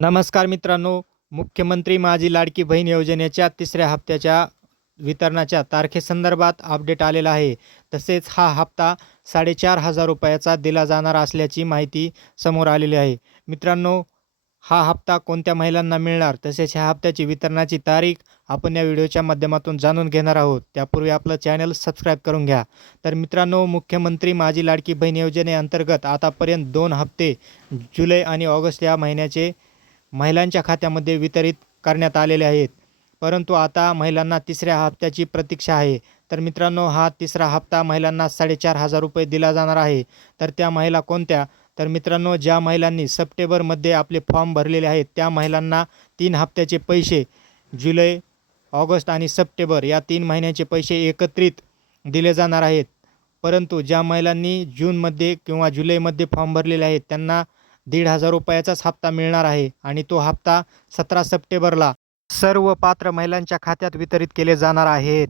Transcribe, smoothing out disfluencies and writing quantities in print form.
नमस्कार मित्रांनो, मुख्यमंत्री माझी लाडकी बहीण योजनेच्या तिसऱ्या हप्त्याच्या वितरणाच्या तारखेसंदर्भात अपडेट आलेला आहे. तसेच हा हप्ता 4,500 रुपयाचा दिला जाणार असल्याची माहिती समोर आलेली आहे. मित्रांनो, हा हप्ता कोणत्या महिलांना मिळणार, तसेच ह्या हप्त्याची वितरणाची तारीख आपण या व्हिडिओच्या माध्यमातून जाणून घेणार आहोत. त्यापूर्वी आपलं चॅनल सबस्क्राईब करून घ्या. तर मित्रांनो, मुख्यमंत्री माझी लाडकी बहीण योजनेअंतर्गत आतापर्यंत 2 हप्ते जुलै आणि ऑगस्ट या महिन्याचे महिलांच्या खात्यामध्ये वितरित करण्यात आलेले आहेत. परंतु आता महिलांना तिसऱ्या हप्त्याची प्रतीक्षा आहे. तर मित्रांनो, हा तिसरा हप्ता महिलांना 4,500 रुपये दिला जाणार आहे. तर त्या महिला कोणत्या? तर मित्रांनो, ज्या महिलांनी सप्टेंबरमध्ये आपले फॉर्म भरलेले आहेत त्या महिलांना 3 हप्त्याचे पैसे जुलै, ऑगस्ट आणि सप्टेंबर या 3 महिन्यांचे पैसे एकत्रित दिले जाणार आहेत. परंतु ज्या महिलांनी जूनमध्ये किंवा जुलैमध्ये फॉर्म भरलेले आहेत त्यांना 1,500 रुपयाचाच हप्ता मिळणार आहे आणि तो हप्ता 17 सप्टेंबरला सर्व पात्र महिलांच्या खात्यात वितरित केले जाणार आहेत.